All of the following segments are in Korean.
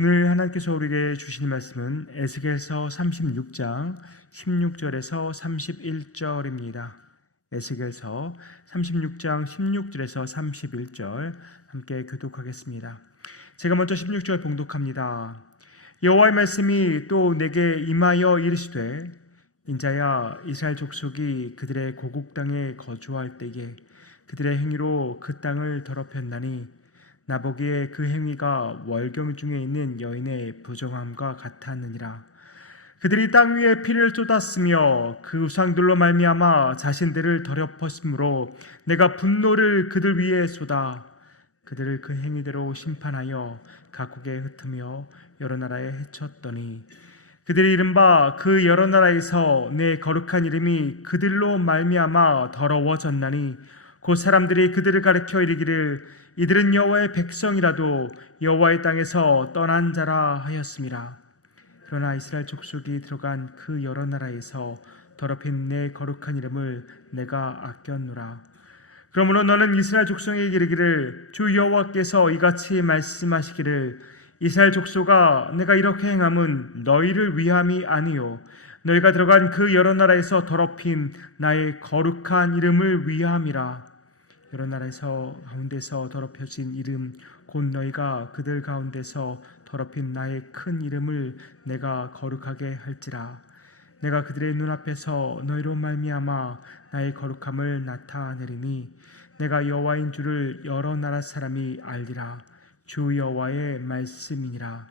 오늘 하나님께서 우리에게 주신 말씀은 에스겔서 36장 16절에서 31절입니다. 에스겔서 36장 16절에서 31절 함께 교독하겠습니다. 제가 먼저 16절 봉독합니다. 여호와의 말씀이 또 내게 임하여 이르시되 인자야, 이스라엘 족속이 그들의 고국 땅에 거주할 때에 그들의 행위로 그 땅을 더럽혔나니 나보기에 그 행위가 월경 중에 있는 여인의 부정함과 같았느니라. 그들이 땅 위에 피를 쏟았으며 그 우상들로 말미암아 자신들을 더럽혔으므로 내가 분노를 그들 위에 쏟아 그들을 그 행위대로 심판하여 각국에 흩으며 여러 나라에 해쳤더니 그들이 이른바 그 여러 나라에서 내 거룩한 이름이 그들로 말미암아 더러워졌나니 곧 사람들이 그들을 가리켜 이르기를 이들은 여호와의 백성이라도 여호와의 땅에서 떠난 자라 하였음이라. 그러나 이스라엘 족속이 들어간 그 여러 나라에서 더럽힌 내 거룩한 이름을 내가 아꼈노라. 그러므로 너는 이스라엘 족속에게 이르기를 주 여호와께서 이같이 말씀하시기를 이스라엘 족속아, 내가 이렇게 행함은 너희를 위함이 아니요 너희가 들어간 그 여러 나라에서 더럽힌 나의 거룩한 이름을 위함이라. 여러 나라에서 가운데서 더럽혀진 이름 곧 너희가 그들 가운데서 더럽힌 나의 큰 이름을 내가 거룩하게 할지라. 내가 그들의 눈앞에서 너희로 말미암아 나의 거룩함을 나타내리니 내가 여호와인 줄을 여러 나라 사람이 알리라. 주 여호와의 말씀이니라.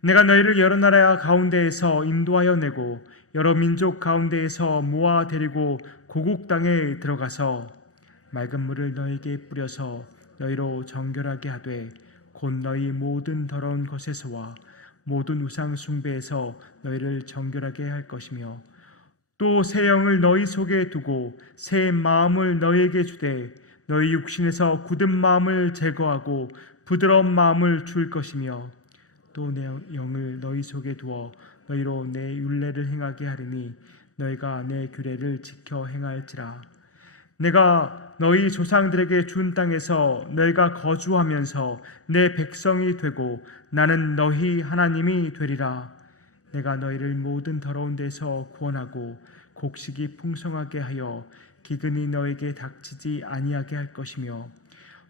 내가 너희를 여러 나라 가운데에서 인도하여 내고 여러 민족 가운데에서 모아 데리고 고국 땅에 들어가서 맑은 물을 너희에게 뿌려서 너희로 정결하게 하되 곧 너희 모든 더러운 것에서와 모든 우상 숭배에서 너희를 정결하게 할 것이며 또 새 영을 너희 속에 두고 새 마음을 너희에게 주되 너희 육신에서 굳은 마음을 제거하고 부드러운 마음을 줄 것이며 또 내 영을 너희 속에 두어 너희로 내 율례를 행하게 하리니 너희가 내 규례를 지켜 행할지라. 내가 너희 조상들에게 준 땅에서 너희가 거주하면서 내 백성이 되고 나는 너희 하나님이 되리라. 내가 너희를 모든 더러운 데서 구원하고 곡식이 풍성하게 하여 기근이 너에게 닥치지 아니하게 할 것이며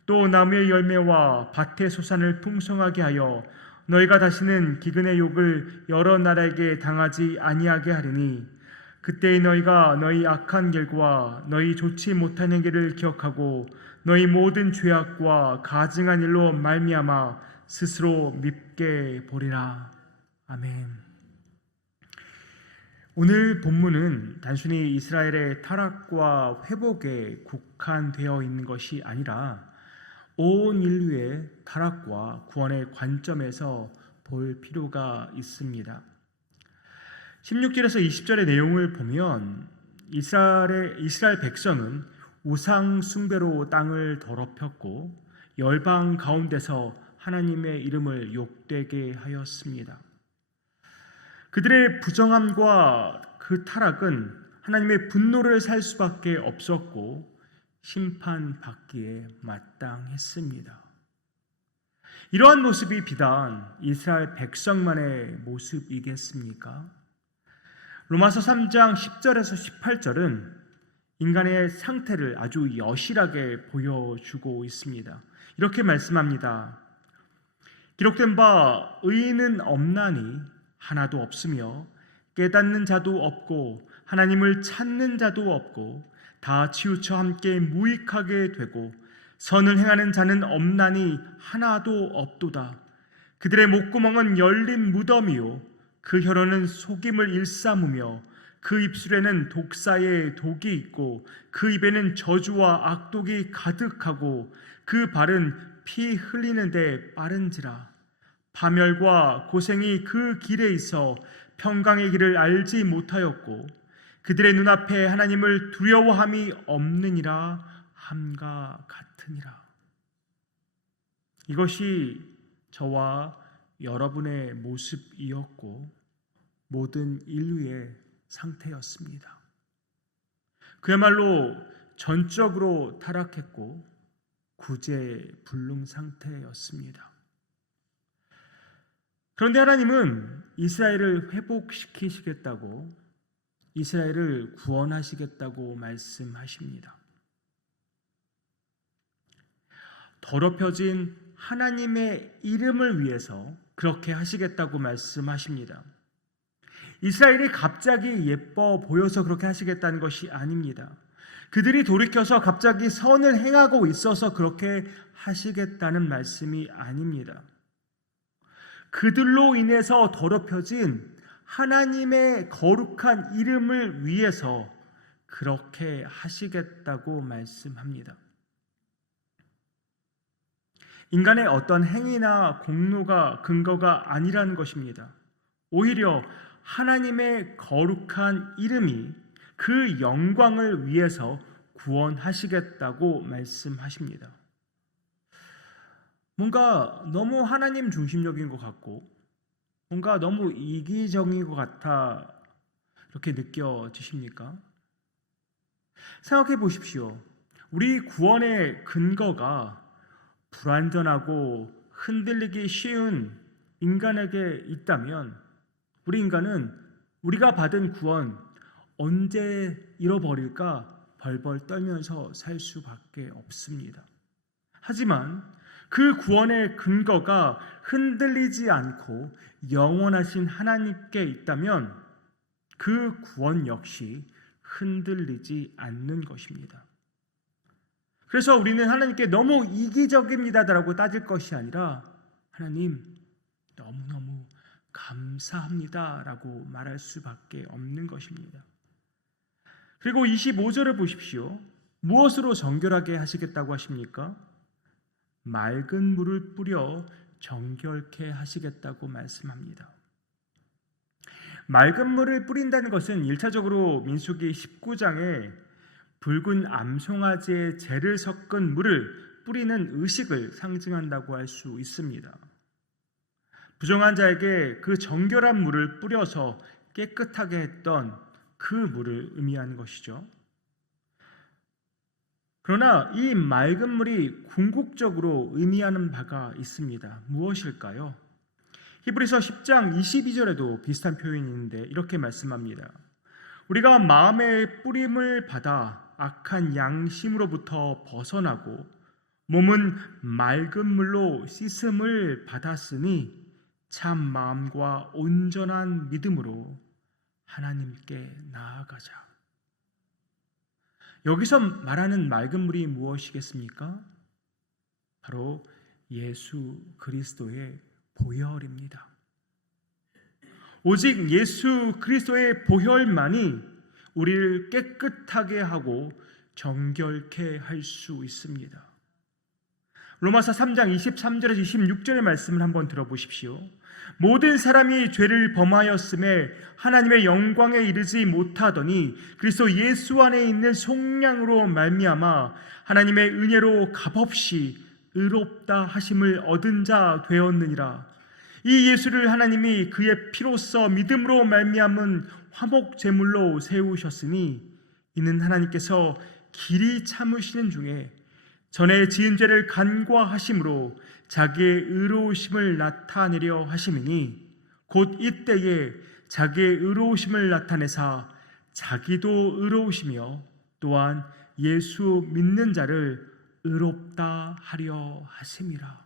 또 나무의 열매와 밭의 소산을 풍성하게 하여 너희가 다시는 기근의 욕을 여러 나라에게 당하지 아니하게 하리니 그때 너희가 너희 악한 길과 너희 좋지 못한 행위를 기억하고 너희 모든 죄악과 가증한 일로 말미암아 스스로 밉게 보리라. 아멘. 오늘 본문은 단순히 이스라엘의 타락과 회복에 국한되어 있는 것이 아니라 온 인류의 타락과 구원의 관점에서 볼 필요가 있습니다. 16절에서 20절의 내용을 보면 이스라엘 백성은 우상 숭배로 땅을 더럽혔고 열방 가운데서 하나님의 이름을 욕되게 하였습니다. 그들의 부정함과 그 타락은 하나님의 분노를 살 수밖에 없었고 심판받기에 마땅했습니다. 이러한 모습이 비단 이스라엘 백성만의 모습이겠습니까? 로마서 3장 10절에서 18절은 인간의 상태를 아주 여실하게 보여주고 있습니다. 이렇게 말씀합니다. 기록된 바 의인은 없나니 하나도 없으며 깨닫는 자도 없고 하나님을 찾는 자도 없고 다 치우쳐 함께 무익하게 되고 선을 행하는 자는 없나니 하나도 없도다. 그들의 목구멍은 열린 무덤이요 그 혀로는 속임을 일삼으며 그 입술에는 독사의 독이 있고 그 입에는 저주와 악독이 가득하고 그 발은 피 흘리는데 빠른지라. 파멸과 고생이 그 길에 있어 평강의 길을 알지 못하였고 그들의 눈앞에 하나님을 두려워함이 없느니라 함과 같으니라. 이것이 저와 여러분의 모습이었고 모든 인류의 상태였습니다. 그야말로 전적으로 타락했고 구제불능 상태였습니다. 그런데 하나님은 이스라엘을 회복시키시겠다고, 이스라엘을 구원하시겠다고 말씀하십니다. 더럽혀진 하나님의 이름을 위해서 그렇게 하시겠다고 말씀하십니다. 이스라엘이 갑자기 예뻐 보여서 그렇게 하시겠다는 것이 아닙니다. 그들이 돌이켜서 갑자기 선을 행하고 있어서 그렇게 하시겠다는 말씀이 아닙니다. 그들로 인해서 더럽혀진 하나님의 거룩한 이름을 위해서 그렇게 하시겠다고 말씀합니다. 인간의 어떤 행위나 공로가 근거가 아니라는 것입니다. 오히려 하나님의 거룩한 이름이 그 영광을 위해서 구원하시겠다고 말씀하십니다. 뭔가 너무 하나님 중심적인 것 같고 뭔가 너무 이기적인 것 같아 이렇게 느껴지십니까? 생각해 보십시오. 우리 구원의 근거가 불완전하고 흔들리기 쉬운 인간에게 있다면 우리 인간은 우리가 받은 구원 언제 잃어버릴까 벌벌 떨면서 살 수밖에 없습니다. 하지만 그 구원의 근거가 흔들리지 않고 영원하신 하나님께 있다면 그 구원 역시 흔들리지 않는 것입니다. 그래서 우리는 하나님께 너무 이기적입니다라고 따질 것이 아니라 하나님 너무너무 감사합니다라고 말할 수밖에 없는 것입니다. 그리고 25절을 보십시오. 무엇으로 정결하게 하시겠다고 하십니까? 맑은 물을 뿌려 정결케 하시겠다고 말씀합니다. 맑은 물을 뿌린다는 것은 1차적으로 민수기 19장에 붉은 암송아지의 재를 섞은 물을 뿌리는 의식을 상징한다고 할 수 있습니다. 부정한 자에게 그 정결한 물을 뿌려서 깨끗하게 했던 그 물을 의미하는 것이죠. 그러나 이 맑은 물이 궁극적으로 의미하는 바가 있습니다. 무엇일까요? 히브리서 10장 22절에도 비슷한 표현이 있는데 이렇게 말씀합니다. 우리가 마음의 뿌림을 받아 악한 양심으로부터 벗어나고 몸은 맑은 물로 씻음을 받았으니 참 마음과 온전한 믿음으로 하나님께 나아가자. 여기서 말하는 맑은 물이 무엇이겠습니까? 바로 예수 그리스도의 보혈입니다. 오직 예수 그리스도의 보혈만이 우리를 깨끗하게 하고 정결케 할 수 있습니다. 로마서 3장 23절에서 26절의 말씀을 한번 들어보십시오. 모든 사람이 죄를 범하였음에 하나님의 영광에 이르지 못하더니 그리스도 예수 안에 있는 속량으로 말미암아 하나님의 은혜로 값없이 의롭다 하심을 얻은 자 되었느니라. 이 예수를 하나님이 그의 피로써 믿음으로 말미암은 화목 제물로 세우셨으니 이는 하나님께서 길이 참으시는 중에 전에 지은 죄를 간과하심으로 자기의 의로우심을 나타내려 하심이니 곧 이때에 자기의 의로우심을 나타내사 자기도 의로우시며 또한 예수 믿는 자를 의롭다 하려 하심이라.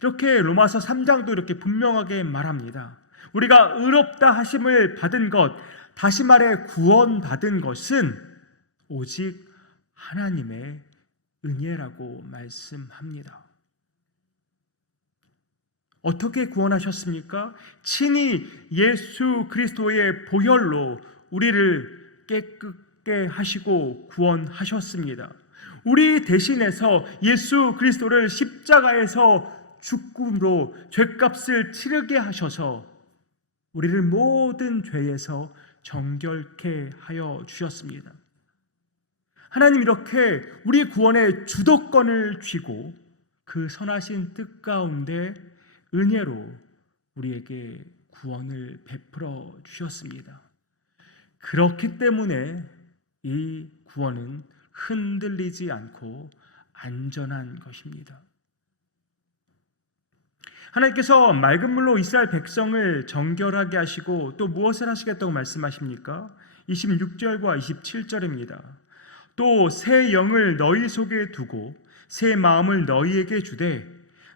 이렇게 로마서 3장도 이렇게 분명하게 말합니다. 우리가 의롭다 하심을 받은 것, 다시 말해 구원받은 것은 오직 하나님의 은혜라고 말씀합니다. 어떻게 구원하셨습니까? 친히 예수 그리스도의 보혈로 우리를 깨끗게 하시고 구원하셨습니다. 우리 대신해서 예수 그리스도를 십자가에서 죽음으로 죄값을 치르게 하셔서 우리를 모든 죄에서 정결케 하여 주셨습니다. 하나님 이렇게 우리 구원의 주도권을 쥐고 그 선하신 뜻 가운데 은혜로 우리에게 구원을 베풀어 주셨습니다. 그렇기 때문에 이 구원은 흔들리지 않고 안전한 것입니다. 하나님께서 맑은 물로 이스라엘 백성을 정결하게 하시고 또 무엇을 하시겠다고 말씀하십니까? 26절과 27절입니다. 또 새 영을 너희 속에 두고 새 마음을 너희에게 주되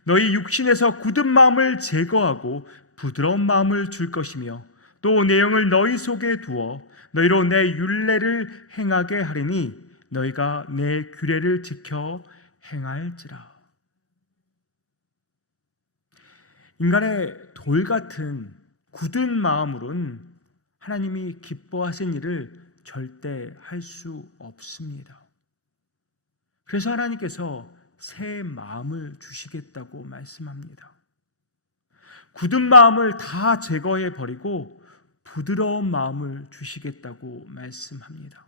너희 육신에서 굳은 마음을 제거하고 부드러운 마음을 줄 것이며 또 내 영을 너희 속에 두어 너희로 내 율례를 행하게 하리니 너희가 내 규례를 지켜 행할지라. 인간의 돌 같은 굳은 마음으로는 하나님이 기뻐하신 일을 절대 할 수 없습니다. 그래서 하나님께서 새 마음을 주시겠다고 말씀합니다. 굳은 마음을 다 제거해 버리고 부드러운 마음을 주시겠다고 말씀합니다.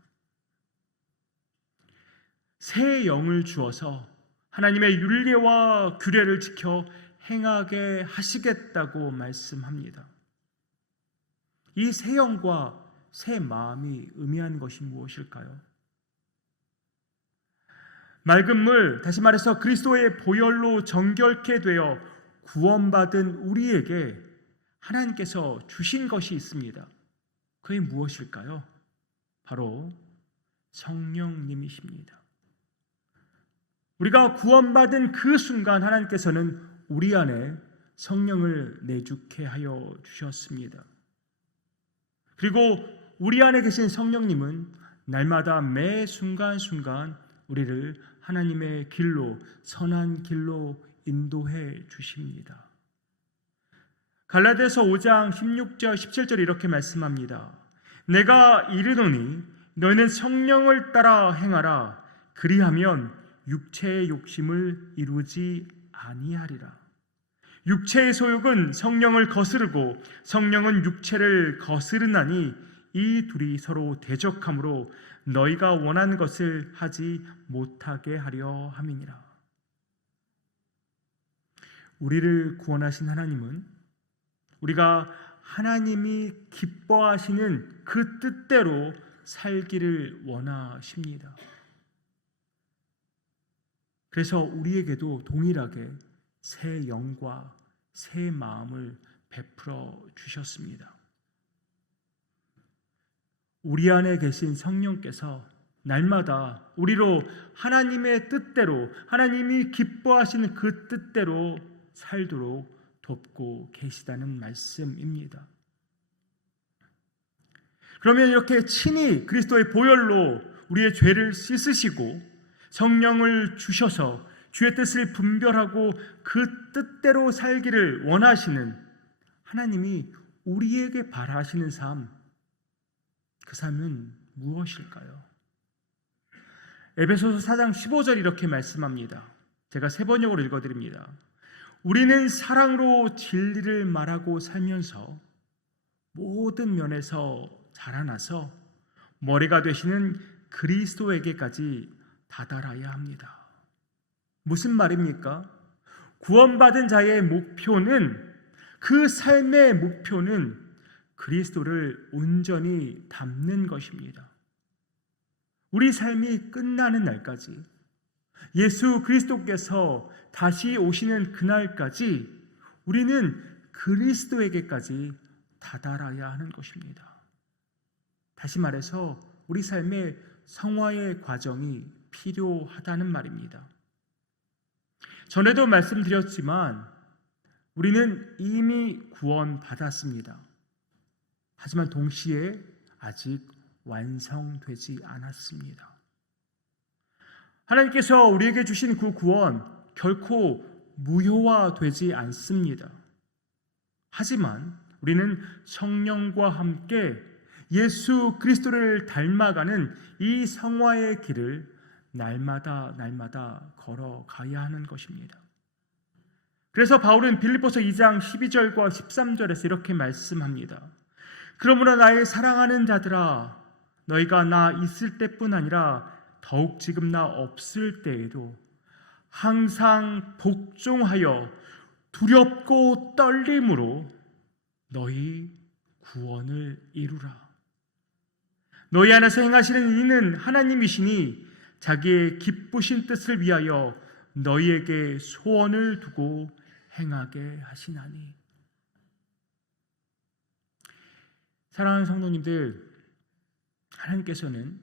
새 영을 주어서 하나님의 율례와 규례를 지켜 행하게 하시겠다고 말씀합니다. 이 새 영과 새 마음이 의미하는 것이 무엇일까요? 맑은 물, 다시 말해서 그리스도의 보혈로 정결케 되어 구원받은 우리에게 하나님께서 주신 것이 있습니다. 그게 무엇일까요? 바로 성령님이십니다. 우리가 구원받은 그 순간 하나님께서는 우리 안에 성령을 내주게 하여 주셨습니다. 그리고 우리 안에 계신 성령님은 날마다 매 순간순간 우리를 하나님의 길로, 선한 길로 인도해 주십니다. 갈라디아서 5장 16절 17절 이렇게 말씀합니다. 내가 이르노니 너희는 성령을 따라 행하라. 그리하면 육체의 욕심을 이루지 아니하리라. 육체의 소욕은 성령을 거스르고 성령은 육체를 거스르나니 이 둘이 서로 대적하므로 너희가 원하는 것을 하지 못하게 하려 함이니라. 우리를 구원하신 하나님은 우리가 하나님이 기뻐하시는 그 뜻대로 살기를 원하십니다. 그래서 우리에게도 동일하게 새 영과 새 마음을 베풀어 주셨습니다. 우리 안에 계신 성령께서 날마다 우리로 하나님의 뜻대로, 하나님이 기뻐하시는 그 뜻대로 살도록 돕고 계시다는 말씀입니다. 그러면 이렇게 친히 그리스도의 보혈로 우리의 죄를 씻으시고 성령을 주셔서 주의 뜻을 분별하고 그 뜻대로 살기를 원하시는 하나님이 우리에게 바라시는 삶, 그 삶은 무엇일까요? 에베소서 4장 15절 이렇게 말씀합니다. 제가 세 번역으로 읽어드립니다. 우리는 사랑으로 진리를 말하고 살면서 모든 면에서 자라나서 머리가 되시는 그리스도에게까지 다다라야 합니다. 무슨 말입니까? 구원받은 자의 목표는, 그 삶의 목표는 그리스도를 온전히 닮는 것입니다. 우리 삶이 끝나는 날까지, 예수 그리스도께서 다시 오시는 그날까지 우리는 그리스도에게까지 다다라야 하는 것입니다. 다시 말해서 우리 삶의 성화의 과정이 필요하다는 말입니다. 전에도 말씀드렸지만 우리는 이미 구원받았습니다. 하지만 동시에 아직 완성되지 않았습니다. 하나님께서 우리에게 주신 그 구원 결코 무효화되지 않습니다. 하지만 우리는 성령과 함께 예수 그리스도를 닮아가는 이 성화의 길을 날마다 걸어가야 하는 것입니다. 그래서 바울은 빌립보서 2장 12절과 13절에서 이렇게 말씀합니다. 그러므로 나의 사랑하는 자들아, 너희가 나 있을 때뿐 아니라 더욱 지금 나 없을 때에도 항상 복종하여 두렵고 떨림으로 너희 구원을 이루라. 너희 안에서 행하시는 이는 하나님이시니 자기의 기쁘신 뜻을 위하여 너희에게 소원을 두고 행하게 하시나니. 사랑하는 성도님들, 하나님께서는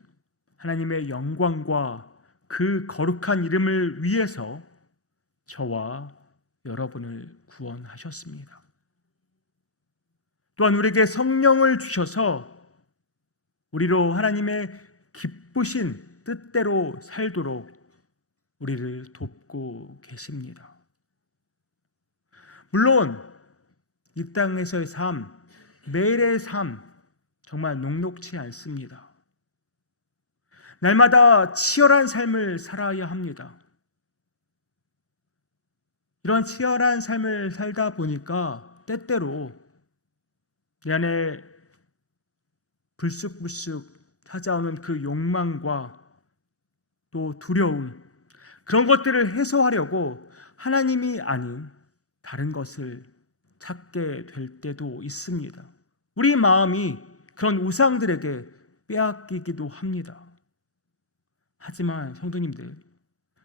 하나님의 영광과 그 거룩한 이름을 위해서 저와 여러분을 구원하셨습니다. 또한 우리에게 성령을 주셔서 우리로 하나님의 기쁘신 뜻대로 살도록 우리를 돕고 계십니다. 물론 이 땅에서의 삶, 매일의 삶 정말 녹록지 않습니다. 날마다 치열한 삶을 살아야 합니다. 이런 치열한 삶을 살다 보니까 때때로 내 안에 불쑥불쑥 찾아오는 그 욕망과 또 두려움, 그런 것들을 해소하려고 하나님이 아닌 다른 것을 찾게 될 때도 있습니다. 우리 마음이 그런 우상들에게 빼앗기기도 합니다. 하지만 성도님들,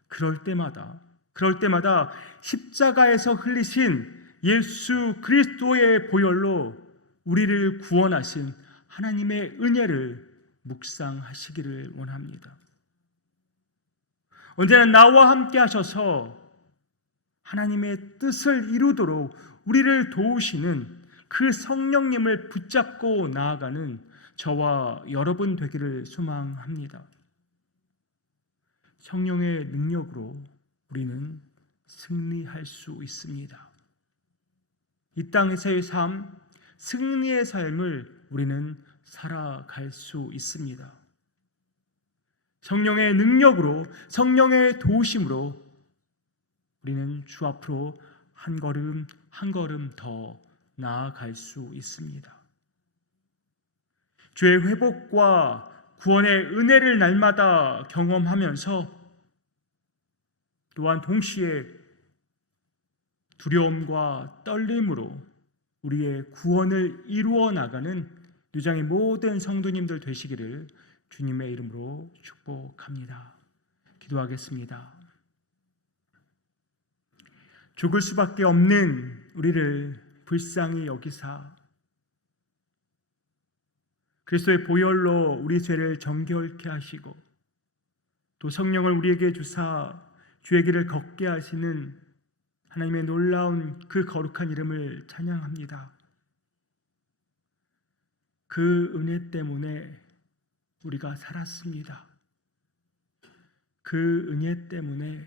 그럴 때마다 십자가에서 흘리신 예수 그리스도의 보혈로 우리를 구원하신 하나님의 은혜를 묵상하시기를 원합니다. 언제나 나와 함께 하셔서 하나님의 뜻을 이루도록 우리를 도우시는 그 성령님을 붙잡고 나아가는 저와 여러분 되기를 소망합니다. 성령의 능력으로 우리는 승리할 수 있습니다. 이 땅에서의 삶, 승리의 삶을 우리는 살아갈 수 있습니다. 성령의 능력으로, 성령의 도우심으로 우리는 주 앞으로 한 걸음 한 걸음 더 나아갈 수 있습니다. 주의 회복과 구원의 은혜를 날마다 경험하면서 또한 동시에 두려움과 떨림으로 우리의 구원을 이루어 나가는 유장의 모든 성도님들 되시기를 주님의 이름으로 축복합니다. 기도하겠습니다. 죽을 수밖에 없는 우리를 불쌍히 여기사 그리스도의 보혈로 우리 죄를 정결케 하시고 또 성령을 우리에게 주사 주의 길을 걷게 하시는 하나님의 놀라운 그 거룩한 이름을 찬양합니다. 그 은혜 때문에 우리가 살았습니다. 그 은혜 때문에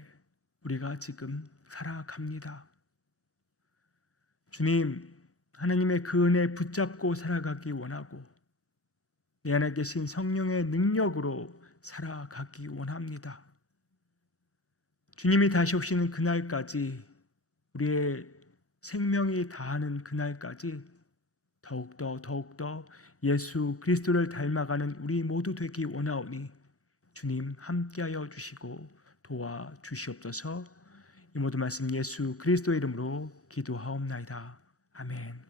우리가 지금 살아갑니다. 주님, 하나님의 그 은혜 붙잡고 살아가기 원하고 내 안에 계신 성령의 능력으로 살아가기 원합니다. 주님이 다시 오시는 그날까지, 우리의 생명이 다하는 그날까지 더욱더 예수 그리스도를 닮아가는 우리 모두 되기 원하오니 주님 함께하여 주시고 도와주시옵소서. 이 모든 말씀 예수 그리스도의 이름으로 기도하옵나이다. 아멘.